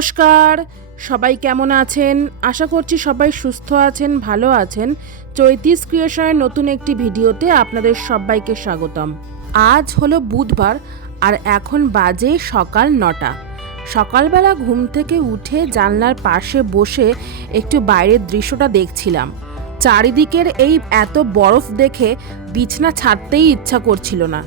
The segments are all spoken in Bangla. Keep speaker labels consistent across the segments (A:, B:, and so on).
A: নমস্কার। সবাই কেমন আছেন? আশা করছি সবাই সুস্থ আছেন, ভালো আছেন। চৈতিস ক্রিয়েশনের নতুন একটি ভিডিওতে আপনাদের সবাইকে স্বাগতম। আজ হলো বুধবার আর এখন বাজে সকাল নটা। সকালবেলা ঘুম থেকে উঠে জানলার পাশে বসে একটু বাইরের দৃশ্যটা দেখছিলাম। চারিদিকের এই এত বরফ দেখে বিছনা ছাড়তেই ইচ্ছা করছিল না।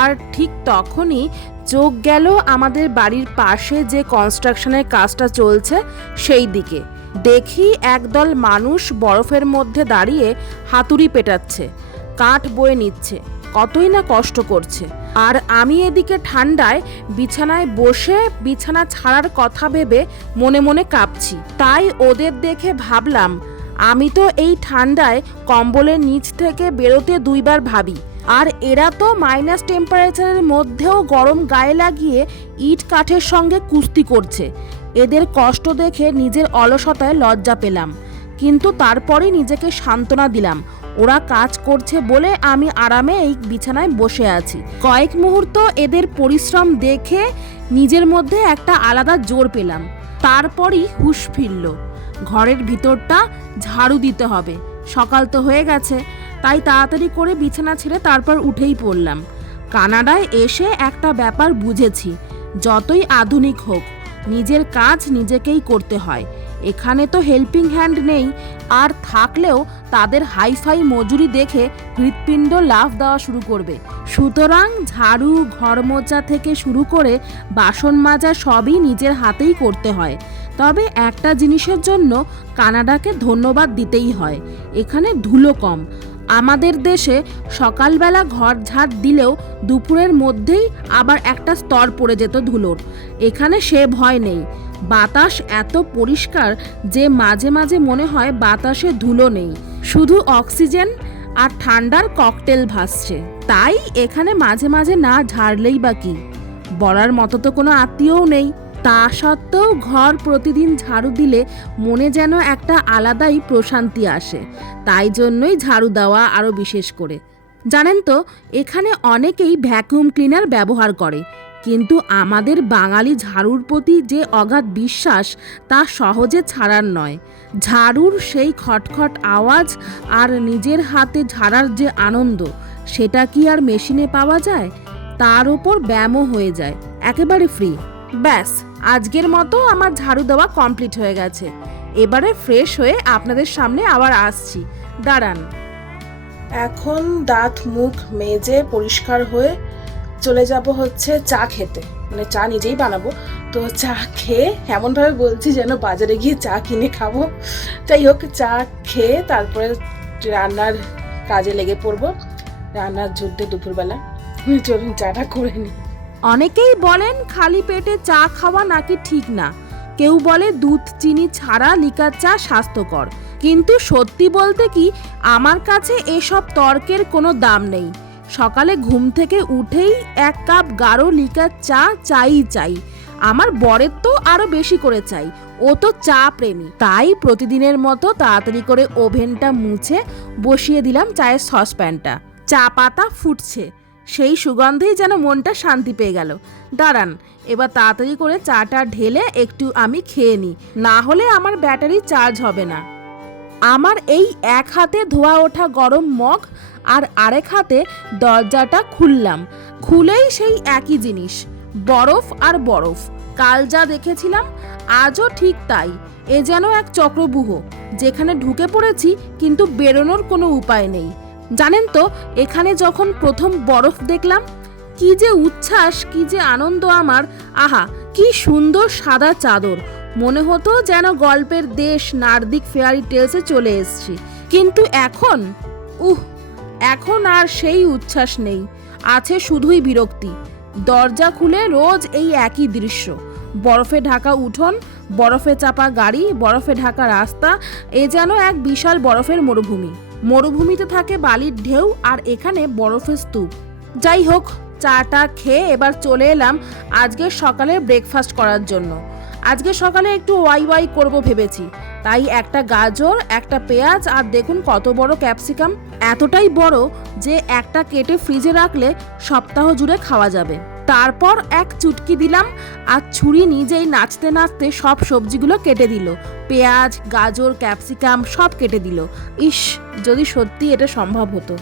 A: আর ঠিক তখনই চোখ গেল আমাদের বাড়ির পাশে যে কনস্ট্রাকশনের কাজটা চলছে সেই দিকে। দেখি একদল মানুষ বরফের মধ্যে দাঁড়িয়ে হাতুড়ি পেটাচ্ছে, কাঠ বয়ে নিচ্ছে, কতই না কষ্ট করছে। আর আমি এদিকে ঠান্ডায় বিছানায় বসে বিছানা ছাড়ার কথা ভেবে মনে মনে কাঁপছি। তাই ওদের দেখে ভাবলাম, আমি তো এই ঠান্ডায় কম্বলের নিচ থেকে বেরোতে দুইবার ভাবি আর এরা তো মাইনাস টেম্পারেচারের মধ্যেও গরম গায়ে লাগিয়ে ইট কাঠের সঙ্গে কুস্তি করছে। এদের কষ্ট দেখে নিজের অলসতায় লজ্জা পেলাম। কিন্তু তারপরেই নিজেকে সান্ত্বনা দিলাম। ওরা কাজ করছে বলে আমি আরামে এই বিছানায় বসে আছি। কয়েক মুহূর্ত এদের পরিশ্রম দেখে নিজের মধ্যে একটা আলাদা জোর পেলাম। তারপরই হুঁশ ফিরল। ঘরের ভিতরটা ঝাড়ু দিতে হবে। সকাল তো হয়ে গেছে। তাই তাড়াতাড়ি করে বিছানা ছেড়ে তারপর উঠেই পড়লাম। কানাডায় এসে একটা ব্যাপার বুঝেছি, যতই আধুনিক হোক, নিজের কাজ নিজেকেই করতে হয়। এখানে তো হেল্পিং হ্যান্ড নেই, আর থাকলেও তাদের হাইফাই মজুরি দেখে হৃৎপিণ্ড লাভ দেওয়া শুরু করবে। সুতরাং ঝাড়ু ঘর মোচা থেকে শুরু করে বাসন মাজা সবই নিজের হাতেই করতে হয়। তবে একটা জিনিসের জন্য কানাডাকে ধন্যবাদ দিতেই হয়। এখানে ধুলো কম আমাদের দেশে সকালবেলা ঘর ঝাড় দিলেও দুপুরের মধ্যেই আবার একটা স্তর পড়ে যেত ধুলোর। এখানে সে ভয় নেই। বাতাস এত পরিষ্কার যে মাঝে মাঝে মনে হয় বাতাসে ধুলো নেই। শুধু অক্সিজেন আর ঠান্ডার ককটেল ভাসছে। তাই এখানে মাঝে মাঝে না ঝাড়লেই বা কি? বলার মতো তো কোনো আত্মীয়ও নেই। তা সত্ত্বেও ঘর প্রতিদিন ঝাড়ু দিলে মনে যেন একটা আলাদাই প্রশান্তি আসে। তাই জন্যই ঝাড়ু দেওয়া আরও বিশেষ করে। জানেন তো, এখানে অনেকেই ভ্যাকুয়াম ক্লিনার ব্যবহার করে। কিন্তু আমাদের বাঙালি ঝাড়ুর প্রতি যে অগাধ বিশ্বাস, তা সহজে ছাড়ার নয়। ঝাড়ুর সেই খটখট আওয়াজ আর নিজের হাতে ঝাড়ার যে আনন্দ, সেটা কি আর মেশিনে পাওয়া যায়? তার ওপর ব্যায়ামও হয়ে যায়, একেবারে ফ্রি ব্যাস, আজকের মতো আমার ঝাড়ু দেওয়া কমপ্লিট হয়ে গেছে। এবারে ফ্রেশ হয়ে আপনাদের সামনে আবার আসছি। দাঁড়ান। এখন দাঁত, মুখ মেজে পরিষ্কার হয়ে চলে যাব হচ্ছে চা খেতে। মানে চা নিজেই বানাবো। তো চা খেয়ে এমনভাবে বলছি যেন বাজারে গিয়ে চা কিনে খাব। যাই হোক, চা খেয়ে তারপরে রান্নার কাজে লেগে পড়ব। রান্নার যুদ্ধে দুপুরবেলা। চলুন, চাটা করে নিই অনেকেই বলেন খালি পেটে চা খাওয়া নাকি ঠিক না। কেউ বলে দুধ, চিনি ছাড়া লিকার চা স্বাস্থ্যকর। কিন্তু সত্যি বলতে কি, আমার কাছে এসব তর্কের কোনো দাম নেই। সকালে ঘুম থেকে উঠেই এক কাপ গাঢ় লিকার চা চাই চাই। আমার বরের তো আরও বেশি করে চাই, ও তো চা প্রেমী। তাই প্রতিদিনের মতো তাড়াতাড়ি করে ওভেনটা মুছে বসিয়ে দিলাম চায়ের সসপ্যানটা। চা পাতা ফুটছে। সেই সুগন্ধেই যেন মনটা শান্তি পেয়ে গেল। দাঁড়ান, এবার তাড়াতাড়ি করে চাটা ঢেলে একটু আমি খেয়ে নিই। না হলে আমার ব্যাটারি চার্জ হবে না। আমার এই এক হাতে ধোয়া ওঠা গরম মগ আর আরেক হাতে দরজাটা খুললাম। খুলেই সেই একই জিনিস, বরফ আর বরফ। কাল যা দেখেছিলাম, আজও ঠিক তাই। এ যেন এক চক্রবুহ, যেখানে ঢুকে পড়েছি কিন্তু বেরোনোর কোনো উপায় নেই। জানেন তো, এখানে যখন প্রথম বরফ দেখলাম, কি যে উচ্ছ্বাস, কি যে আনন্দ আমার। আহা, কি সুন্দর সাদা চাদর। মনে হতো যেন গল্পের দেশ নার্দিক ফেয়ারি টেলসে চলে এসেছি। কিন্তু এখন, উহ, এখন আর সেই উচ্ছ্বাস নেই। আছে শুধুই বিরক্তি। দরজা খুলে রোজ এই একই দৃশ্য। বরফে ঢাকা উঠোন, বরফে চাপা গাড়ি, বরফে ঢাকা রাস্তা, এ যেন এক বিশাল বরফের মরুভূমি। মরুভূমিতে থাকে বালির ঢেউ আর এখানে বরফের স্তূপ। যাই হোক, চাটা খেয়ে এবার চলে এলাম আজকে সকালে ব্রেকফাস্ট করার জন্য। আজকে সকালে একটু ওয়াই ওয়াই করব ভেবেছি। তাই একটা গাজর, একটা পেঁয়াজ আর দেখুন কত বড় ক্যাপসিকাম। এতটাই বড় যে একটা কেটে ফ্রিজে রাখলে সপ্তাহ জুড়ে খাওয়া যাবে। তারপর এক চুটকি দিলাম আর ছুরি নিজেই নাচতে নাচতে সব সবজিগুলো কেটে দিল। পেঁয়াজ, গাজর, ক্যাপসিকাম সব কেটে দিল। ইস, যদি সত্যি এটা সম্ভব হতো।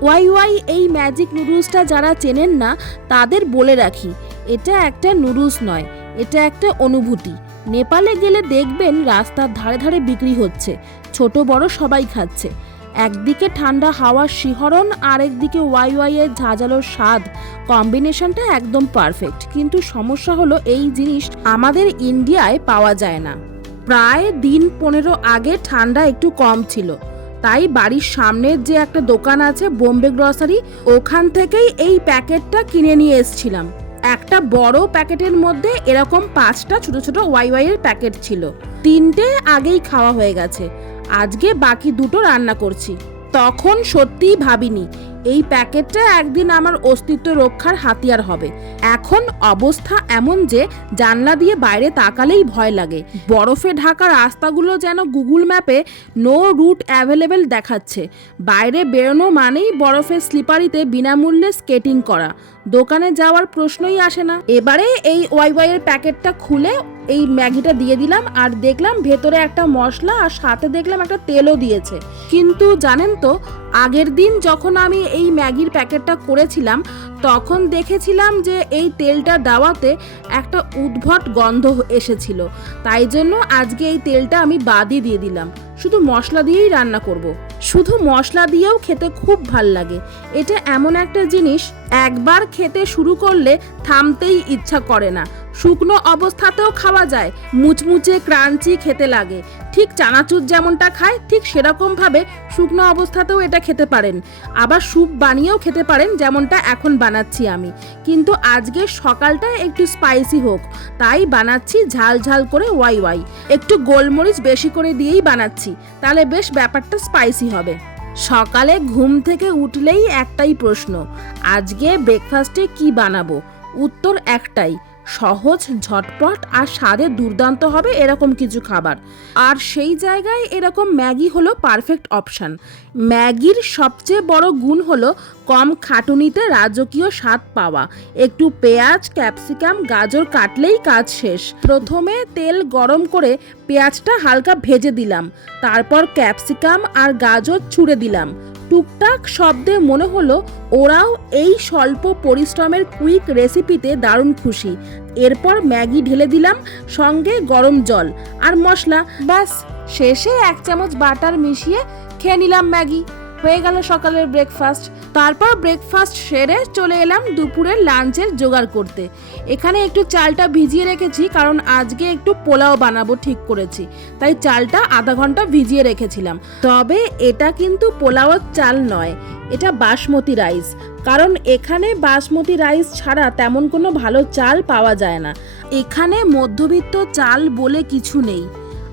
A: ওয়াই ওয়াই এই ম্যাজিক নুডলসটা যারা চেনেন না, তাদের বলে রাখি, এটা একটা নুডলস নয়, এটা একটা অনুভূতি। নেপালে গেলে দেখবেন রাস্তার ধারে ধারে বিক্রি হচ্ছে, ছোট বড় সবাই খাচ্ছে। একদিকে ঠান্ডা হাওয়ার শিহরণ আর একদিকে ওয়াই ওয়াই এর ঝাঁঝালো স্বাদ। কম্বিনেশনটা একদম পারফেক্ট। কিন্তু সমস্যা হলো এই জিনিস আমাদের ইন্ডিয়ায় পাওয়া যায় না। প্রায় দিন পনেরো আগে ঠান্ডা একটু কম ছিল। তাই বাড়ির সামনের যে একটা দোকান আছে, বোম্বে গ্রসারি, ওখান থেকেই এই প্যাকেটটা কিনে নিয়ে এসেছিলাম। একটা বড় প্যাকেটের মধ্যে এরকম পাঁচটা ছোট ছোট ওয়াই ওয়াই এর প্যাকেট ছিল। তিনটে আগেই খাওয়া হয়ে গেছে। আজকে বাকি দুটো রান্না করছি। তখন সত্যিই ভাবিনি, এই প্যাকেটটা একদিন আমার অস্তিত্ব রক্ষার হাতিয়ার হবে। এখন অবস্থা এমন যে জানলা দিয়ে বাইরে তাকালেই ভয় লাগে। বরফে ঢাকা রাস্তাগুলো যেন গুগল ম্যাপে নো রুট অ্যাভেলেবেল দেখাচ্ছে। বাইরে বেরোনো মানেই বরফের স্লিপারিতে বিনামূল্যে স্কেটিং করা। দোকানে যাওয়ার প্রশ্নই আসে না। এবারে এই ওয়াই ওয়াই এর প্যাকেটটা খুলে এই ম্যাগিটা দিয়ে দিলাম আর দেখলাম ভেতরে একটা মশলা আর সাথে দেখলাম একটা তেলও দিয়েছে। কিন্তু জানেন তো, আগের দিন যখন আমি এই ম্যাগির প্যাকেটটা করেছিলাম, তখন দেখেছিলাম যে এই তেলটা দেওয়াতে একটা উদ্ভট গন্ধ এসেছিল। তাই জন্য আজকে এই তেলটা আমি বাদই দিয়ে দিলাম। শুধু মশলা দিয়েই রান্না করব। শুধু মশলা দিয়েও খেতে খুব ভালো লাগে। এটা এমন একটা জিনিস, একবার খেতে শুরু করলে থামতেই ইচ্ছা করে না। শুকনো অবস্থাতেও খাওয়া যায়। মুচমুচে, ক্রাঞ্চি খেতে লাগে। ঠিক চানাচুর যেমনটা খায়, ঠিক সেরকমভাবে শুকনো অবস্থাতেও এটা খেতে পারেন। আবার স্যুপ বানিয়েও খেতে পারেন যেমনটা এখন বানাচ্ছি আমি। কিন্তু আজকে সকালটা একটু স্পাইসি হোক। তাই বানাচ্ছি ঝাল ঝাল করে ওয়াই ওয়াই। একটু গোলমরিচ বেশি করে দিয়েই বানাচ্ছি। তাহলে বেশ ব্যাপারটা স্পাইসি হবে। সকালে ঘুম থেকে উঠলেই একটাই প্রশ্ন, আজকে ব্রেকফাস্টে কি বানাবো? উত্তর একটাই সহজ, ঝটপট আর স্বাদে দুর্দান্ত হবে এরকম কিছু খাবার। আর সেই জায়গায় এরকম ম্যাগি হলো পারফেক্ট অপশান। ম্যাগির সবচেয়ে বড় গুণ হলো কম খাটুনিতে রাজকীয় স্বাদ পাওয়া। একটু পেঁয়াজ, ক্যাপসিকাম, গাজর কাটলেই কাজ শেষ। প্রথমে তেল গরম করে পেঁয়াজটা হালকা ভেজে দিলাম। তারপর ক্যাপসিকাম আর গাজর ছুঁড়ে দিলাম। টুকটাক শব্দে মনে হলো ওরাও এই স্বল্প পরিশ্রমের কুইক রেসিপিতে দারুণ খুশি। এরপর ম্যাগি ঢেলে দিলাম, সঙ্গে গরম জল আর মশলা। ব্যাস, শেষে এক চামচ বাটার মিশিয়ে খেয়ে নিলাম ম্যাগি। হয়ে গেল সকালের ব্রেকফাস্ট তারপর ব্রেকফাস্ট সেরে চলে এলাম দুপুরের লাঞ্চের জোগাড় করতে। এখানে একটু চালটা ভিজিয়ে রেখেছি, কারণ আজকে একটু পোলাও বানাবো ঠিক করেছি। তাই চালটা আধা ঘণ্টা ভিজিয়ে রেখেছিলাম। তবে এটা কিন্তু পোলাওয়ের চাল নয়, এটা বাসমতি রাইস কারণ এখানে বাসমতি রাইস ছাড়া তেমন কোনো ভালো চাল পাওয়া যায় না। এখানে মধ্যবিত্ত চাল বলে কিছু নেই।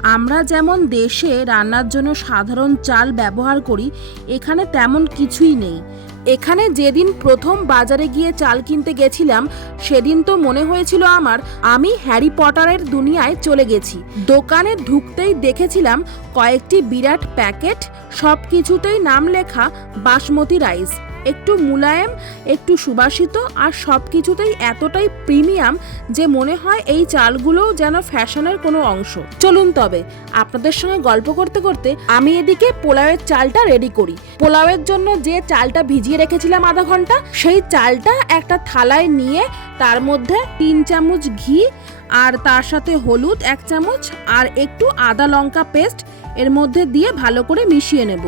A: আমরা যেমন দেশে রান্নার জন্য সাধারণ চাল ব্যবহার করি, এখানে তেমন কিছুই নেই। এখানে যেদিন প্রথম বাজারে গিয়ে চাল কিনতে গেছিলাম, সেদিন তো মনে হয়েছিল আমার, আমি হ্যারি পটারের দুনিয়ায় চলে গেছি। দোকানে ঢুকতেই দেখেছিলাম কয়েকটি বিরাট প্যাকেট সব কিছুতেই নাম লেখা বাসমতি রাইস। একটু মুলায়েম, একটু সুবাসিত আর সব কিছুতেই এতটাই প্রিমিয়াম যে মনে হয় এই চালগুলোও যেন ফ্যাশনের কোনো অংশ। চলুন তবে, আপনাদের সঙ্গে গল্প করতে করতে আমি এদিকে পোলাওয়ের চালটা রেডি করি। পোলাওয়ের জন্য যে চালটা ভিজিয়ে রেখেছিলাম আধা ঘণ্টা, সেই চালটা একটা থালায় নিয়ে তার মধ্যে তিন চামচ ঘি আর তার সাথে হলুদ এক চামচ আর একটু আদা লঙ্কা পেস্ট এর মধ্যে দিয়ে ভালো করে মিশিয়ে নেব।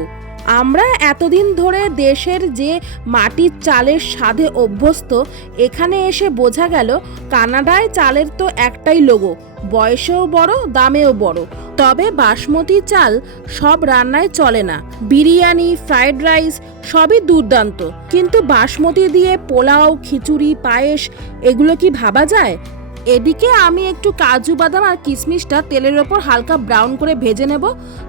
A: আমরা এতদিন ধরে দেশের যে মাটির চালের স্বাদে অভ্যস্ত, এখানে এসে বোঝা গেল কানাডায় চালের তো একটাই লোগো বয়সেও বড়, দামেও বড়। তবে বাসমতি চাল সব রান্নায় চলে না। বিরিয়ানি ফ্রাইড রাইস সবই দুর্দান্ত। কিন্তু বাসমতি দিয়ে পোলাও, খিচুড়ি, পায়েস, এগুলো কি ভাবা যায়? এদিকে আমি একটু কাজু বাদাম আর কিশমিশটা তেলের ওপর হালকা ব্রাউন করে ভেজে নেব,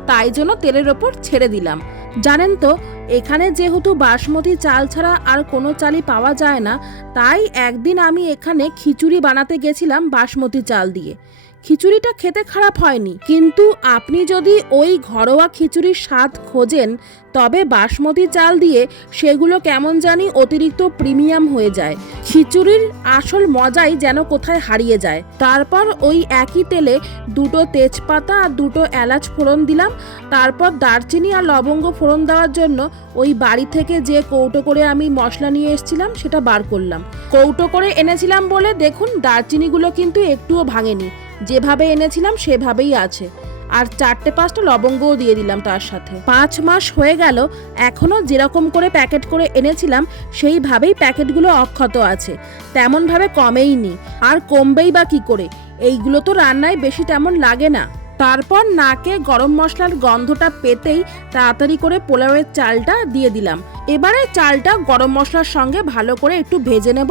A: তাই জন্য তেলের ওপর ছেড়ে দিলাম। জানেন তো, এখানে যেহেতু বাসমতি চাল ছাড়া আর কোনো চালই পাওয়া যায় না, তাই একদিন আমি এখানে খিচুড়ি বানাতে গেছিলাম বাসমতি চাল দিয়ে। খিচুড়িটা খেতে খারাপ হয়নি। কিন্তু আপনি যদি ওই ঘরোয়া খিচুড়ির স্বাদ খোঁজেন, তবে বাসমতি চাল দিয়ে সেগুলো কেমন জানি অতিরিক্ত প্রিমিয়াম হয়ে যায়। খিচুড়ির আসল মজাই যেন কোথায় হারিয়ে যায়। তারপর ওই একই তেলে দুটো তেজপাতা আর দুটো এলাচ ফোড়ন দিলাম। তারপর দারচিনি আর লবঙ্গ ফোড়ন দেওয়ার জন্য ওই বাড়ি থেকে যে কৌটো করে আমি মশলা নিয়ে এসেছিলাম, সেটা বার করলাম। কৌটো করে এনেছিলাম বলে দেখুন, দারচিনিগুলো কিন্তু একটুও ভাঙেনি। যেভাবে এনেছিলাম, সেভাবেই আছে। আর চারটে পাঁচটা লবঙ্গও দিয়ে দিলাম তার সাথে। পাঁচ মাস হয়ে গেল, এখনও যেরকম করে প্যাকেট করে এনেছিলাম, সেইভাবেই প্যাকেটগুলো অক্ষত আছে। তেমনভাবে কমেই নি আর কমবেই বা কি করে? এইগুলো তো রান্নায় বেশি তেমন লাগে না। তারপর নাকে গরম মশলার গন্ধটা পেতেই তাড়াতাড়ি করে পোলাওয়ের চালটা দিয়ে দিলাম। এবারে চালটা গরম মশলার সঙ্গে ভালো করে একটু ভেজে নেব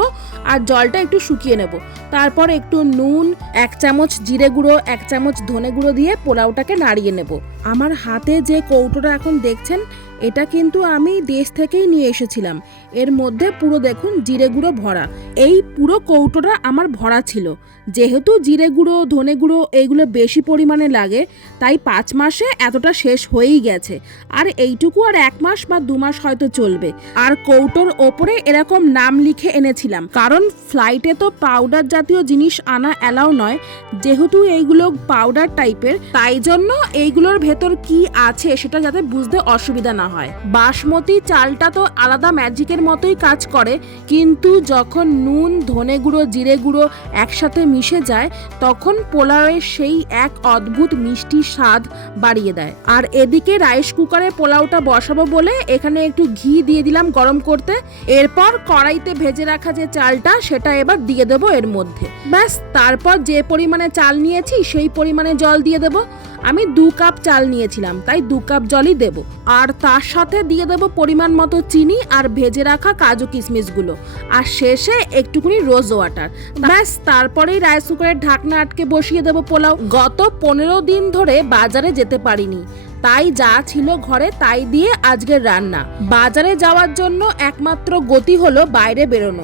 A: আর জলটা একটু শুকিয়ে নেব। তারপর একটু নুন, এক চামচ জিরে গুঁড়ো, এক চামচ ধনে গুঁড়ো দিয়ে পোলাওটাকে নাড়িয়ে নেব। আমার হাতে যে কৌটোটা এখন দেখছেন, এটা কিন্তু আমি দেশ থেকেই নিয়ে এসেছিলাম। এর মধ্যে পুরো দেখুন জিরে গুঁড়ো ভরা। এই পুরো কৌটোটা আমার ভরা ছিল। যেহেতু জিরে গুঁড়ো, ধনে গুঁড়ো এইগুলো বেশি পরিমাণে লাগে, তাই পাঁচ মাসে এতটা শেষ হয়েই গেছে। আর এইটুকু আর এক মাস বা দু মাস হয়তো চলবে। আর কৌটোর ওপরে এরকম নাম লিখে এনেছিলাম। কারণ ফ্লাইটে তো পাউডার জাতীয় জিনিস আনা অ্যালাউ নয়। যেহেতু এইগুলো পাউডার টাইপের তাই জন্য এইগুলোর ভেতর কি আছে সেটা যাতে বুঝতে অসুবিধা না হয়। বাসমতি চালটা তো আলাদা ম্যাজিকের মতোই কাজ করে, কিন্তু যখন নুন, ধনে গুঁড়ো, জিরে গুঁড়ো একসাথে মিশে যায়, তখন পোলাওয়ের সেই এক অদ্ভুত মিষ্টি স্বাদ বাড়িয়ে দেয়। আর এদিকে রাইস কুকারে পোলাওটা বসাবো বলে এখানে একটু ঘি দিয়ে দিলাম গরম করতে। এরপর কড়াইতে ভেজে রাখা যে চালটা, সেটা এবার দিয়ে দেবো এর মধ্যে। ব্যাস, তারপর যে পরিমাণে চাল নিয়েছি, সেই পরিমাণে জল দিয়ে দেবো। আমি দু কাপ চাল নিয়েছিলাম, তাই দু কাপ জলই দেব। আর তার সাথে দিয়ে দেব পরিমাণ মতো চিনি আর ভেজে রাখা কাজু কিশমিশগুলো। আর শেষে একটুখানি রোজ ওয়াটার। ব্যাস, তারপরেই রাইস কুকারের ঢাকনা আটকে বসিয়ে দেবো পোলাও। গত পনেরো দিন ধরে বাজারে যেতে পারিনি। তাই যা ছিল ঘরে, তাই দিয়ে আজকের রান্না। বাজারে যাওয়ার জন্য একমাত্র গতি হলো বাইরে বেরোনো।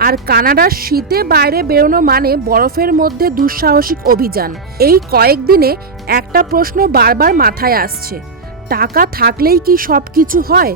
A: আর কানাডার শীতে বাইরে বেরোনো মানে বরফের মধ্যে দুঃসাহসিক অভিযান। এই কয়েকদিনে একটা প্রশ্ন বারবার মাথায় আসছে। টাকা থাকলেই কি সব কিছু হয়?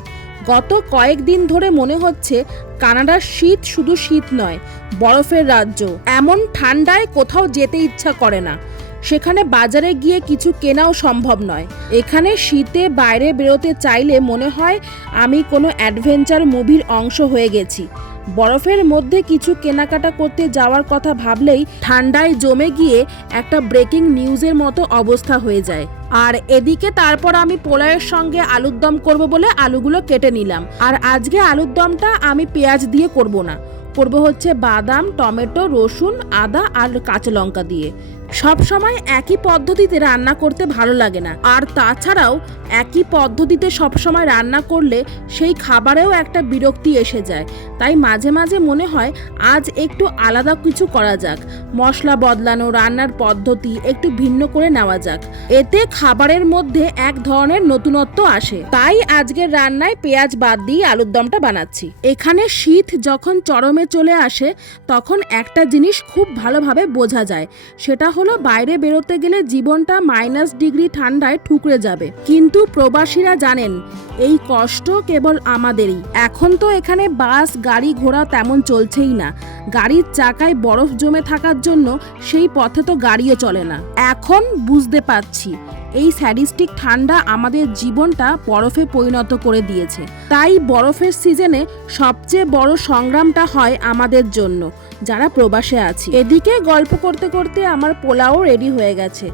A: গত কয়েকদিন ধরে মনে হচ্ছে কানাডার শীত শুধু শীত নয়, বরফের রাজ্য। এমন ঠান্ডায় কোথাও যেতে ইচ্ছা করে না। সেখানে বাজারে গিয়ে কিছু কেনাও সম্ভব নয়। এখানে শীতে বাইরে বেরোতে চাইলে মনে হয় আমি কোনো অ্যাডভেঞ্চার মুভির অংশ হয়ে গেছি। বরফের মধ্যে কিছু কেনাকাটা করতে যাওয়ার কথা ভাবলেই ঠান্ডায় জমে গিয়ে একটা ব্রেকিং নিউজের মতো অবস্থা হয়ে যায়। আর এদিকে তারপর আমি পোলাওয়ের সঙ্গে আলুর দম করব বলে আলুগুলো কেটে নিলাম। আর আজকে আলুর দমটা আমি পেঁয়াজ দিয়ে করব না। করব হচ্ছে বাদাম, টমেটো, রসুন, আদা আর কাঁচা লঙ্কা দিয়ে। সব সময় একই পদ্ধতিতে রান্না করতে ভালো লাগে না। আর তাছাড়াও একই পদ্ধতিতে সব সময় রান্না করলে সেই খাবারেও একটা বিরক্তি এসে যায়। তাই মাঝে মাঝে মনে হয় আজ একটু আলাদা কিছু করা যাক। মশলা বদলানো, রান্নার পদ্ধতি একটু ভিন্ন করে নেওয়া যাক। এতে খাবারের মধ্যে এক ধরনের নতুনত্ব আসে। তাই আজকের রান্নায় পেঁয়াজ বাদ দিয়ে আলুর দমটা বানাচ্ছি। এখানে শীত যখন চরমে চলে আসে, তখন একটা জিনিস খুব ভালোভাবে বোঝা যায়। সেটা হলো বাইরে বেরোতে গেলে জীবনটা মাইনাস ডিগ্রি ঠান্ডায় ঠুকরে যাবে। কিন্তু প্রবাসীরা জানেন, এই কষ্ট কেবল আমাদেরই। এখন তো এখানে বাস, গাড়ি ঘোড়া তেমন চলছেই না। গাড়ির চাকায় বরফ জমে থাকার জন্য সেই পথে তো গাড়িও চলে না। এখন বুঝতে পারছি এই স্যাডিস্টিক ঠান্ডা আমাদের জীবনটা বরফে পরিণত করে দিয়েছে। তাই বরফের সিজনে সবচেয়ে বড় সংগ্রামটা হয় আমাদের জন্য, যারা প্রবাসে আছি। এদিকে গল্প করতে করতে আমার পোলাও রেডি হয়ে গেছে।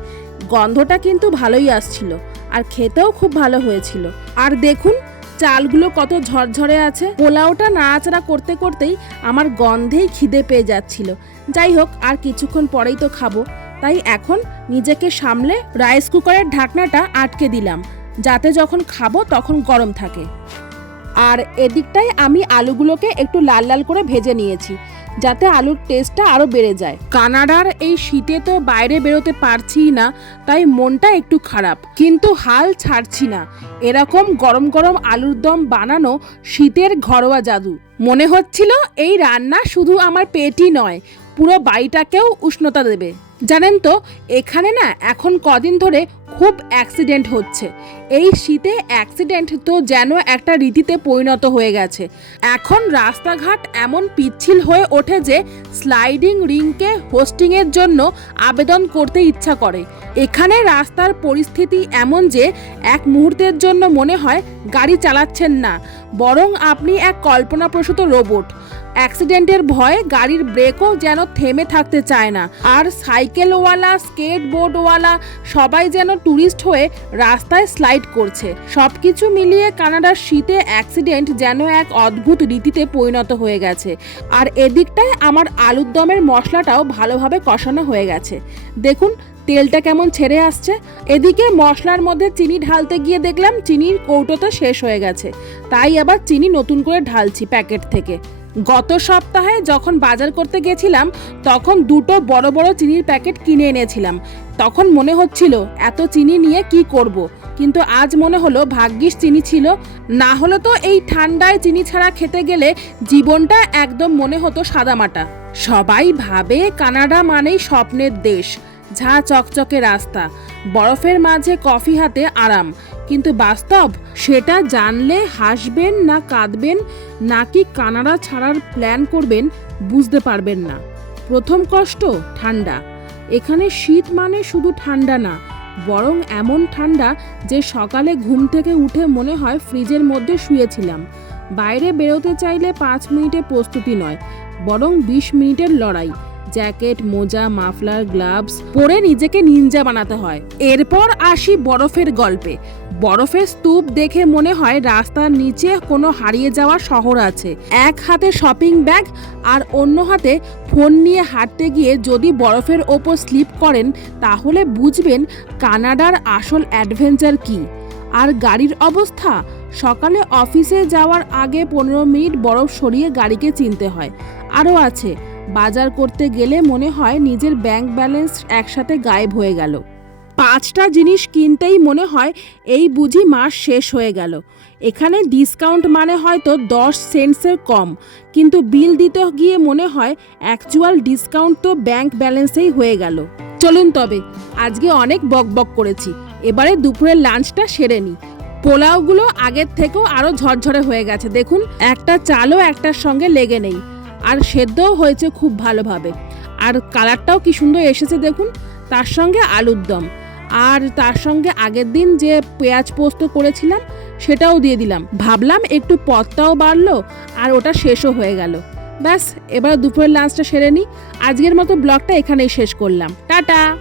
A: গন্ধটা কিন্তু ভালোই আসছিল, আর খেতেও খুব ভালো হয়েছিল। আর দেখুন, চালগুলো কত ঝরঝরে আছে। পোলাওটা নাড়াচাড়া করতে করতেই আমার গন্ধেই খিদে পেয়ে যাচ্ছিল। যাই হোক, আর কিছুক্ষণ পরেই তো খাব। তাই এখন নিজেকে সামলে রাইস কুকারের ঢাকনাটা আটকে দিলাম। যাতে যখন খাব তখন গরম থাকে। আর এদিকটায় আমি আলুগুলোকে একটু লাল লাল করে ভেজে নিয়েছি, যাতে আলুর টেস্টটা আরও বেড়ে যায়। কানাডার এই শীতে তো বাইরে বেরোতে পারছি না, তাই মনটা একটু খারাপ। কিন্তু হাল ছাড়ছি না। এরকম গরম গরম আলুর দম বানানো শীতের ঘরোয়া জাদু। মনে হচ্ছিল এই রান্না শুধু আমার পেটই নয়, পুরো বাড়িটাকেও উষ্ণতা দেবে। জানেন তো এখানে না এখন কদিন ধরে খুব অ্যাক্সিডেন্ট হচ্ছে। এই শীতে অ্যাক্সিডেন্ট তো যেন একটা রীতিতে পরিণত হয়ে গেছে। এখন রাস্তাঘাট এমন পিচ্ছিল হয়ে ওঠে যে স্লাইডিং রিংকে হোস্টিংয়ের জন্য আবেদন করতে ইচ্ছা করে। এখানে রাস্তার পরিস্থিতি এমন যে এক মুহূর্তের জন্য মনে হয় গাড়ি চালাচ্ছেন না, বরং আপনি এক কল্পনাপ্রসূত রোবট অ্যাক্সিডেন্টের ভয়ে গাড়ির ব্রেকও যেন থেমে থাকতে চায় না, আর সাইকেলওয়ালা স্কেটবোর্ডওয়ালা সবাই যেন ট্যুরিস্ট হয়ে রাস্তায় স্লাইড করছে। সব কিছু মিলিয়ে কানাডার শীতে অ্যাক্সিডেন্ট যেন এক অদ্ভুত রীতিতে পরিণত হয়ে গেছে। আর এদিকটায় আমার আলুর দমের মশলাটাও ভালোভাবে কষানো হয়ে গেছে। দেখুন, তেলটা কেমন ছেড়ে আসছে। এদিকে মশলার মধ্যে চিনি ঢালতে গিয়ে দেখলাম, চিনির কৌটোটা শেষ হয়ে গেছে। তাই আবার চিনি নতুন করে ঢালছি প্যাকেট থেকে। গত সপ্তাহে যখন বাজার করতে গেছিলাম, তখন দুটো বড় বড় চিনির প্যাকেট কিনে এনেছিলাম। তখন মনে হচ্ছিল, এত চিনি নিয়ে কি করব। কিন্তু আজ মনে হলো, ভাগ্যিস চিনি ছিল। না হলে তো এই ঠান্ডায় চিনি ছাড়া খেতে গেলে জীবনটা একদম মনে হতো সাদামাটা। সবাই ভাবে কানাডা মানেই স্বপ্নের দেশ। ঝা চকচকে রাস্তা। বরফের মাঝে কফি হাতে আরাম। কিন্তু বাস্তব, সেটা জানলে হাসবেন না কাঁদবেন, নাকি কানাডা ছাড়ার প্ল্যান করবেন বুঝতে পারবেন না। প্রথম কষ্ট, ঠান্ডা। এখানে শীত মানে শুধু ঠান্ডা না, বরং এমন ঠান্ডা যে সকালে ঘুম থেকে উঠে মনে হয় ফ্রিজের মধ্যে শুয়েছিলাম। বাইরে বেরোতে চাইলে পাঁচ মিনিটে প্রস্তুতি নয়, বরং বিশ মিনিটের লড়াই। জ্যাকেট, মোজা, মাফলার, গ্লাভস পরে নিজেকে নিনজা বানাতে হয়। এরপর আসি বরফের গল্পে। বরফের স্তূপ দেখে মনে হয় রাস্তার নিচে কোনো হারিয়ে যাওয়া শহর আছে। এক হাতে শপিং ব্যাগ আর অন্য হাতে ফোন নিয়ে হাঁটতে গিয়ে যদি বরফের ওপর স্লিপ করেন, তাহলে বুঝবেন কানাডার আসল অ্যাডভেঞ্চার কি। আর গাড়ির অবস্থা? সকালে অফিসে যাওয়ার আগে পনেরো মিনিট বরফ সরিয়ে গাড়িকে চিনতে হয়। আরও আছে বাজার করতে গেলে মনে হয় নিজের ব্যাংক ব্যালেন্স একসাথে গায়েব হয়ে গেল। পাঁচটা জিনিস কিনতেই মনে হয় এই বুঝি মাস শেষ হয়ে গেল। এখানে ডিসকাউন্ট মানে হয়তো দশ সেন্টসের কম, কিন্তু বিল দিতে গিয়ে মনে হয় অ্যাকচুয়াল ডিসকাউন্ট তো ব্যাংক ব্যালেন্সেই হয়ে গেল। চলুন তবে, আজকে অনেক বকবক করেছি, এবারে দুপুরের লাঞ্চটা সেরে নিই। পোলাওগুলো আগের থেকেও আরও ঝরঝরে হয়ে গেছে, দেখুন, একটা চালও একটার সঙ্গে লেগে নেই। আর সেদ্ধও হয়েছে খুব ভালোভাবে। আর কালারটাও কি সুন্দর এসেছে দেখুন, তার সঙ্গে আলুর দম। আর তার সঙ্গে আগের দিন যে পেঁয়াজ পোস্ত করেছিলাম, সেটাও দিয়ে দিলাম। ভাবলাম একটু পদটাও বাড়লো আর ওটা শেষও হয়ে গেল। ব্যাস, এবার দুপুরের লাঞ্চটা সেরে নিই। আজকের মতো ব্লগটা এখানেই শেষ করলাম। টাটা!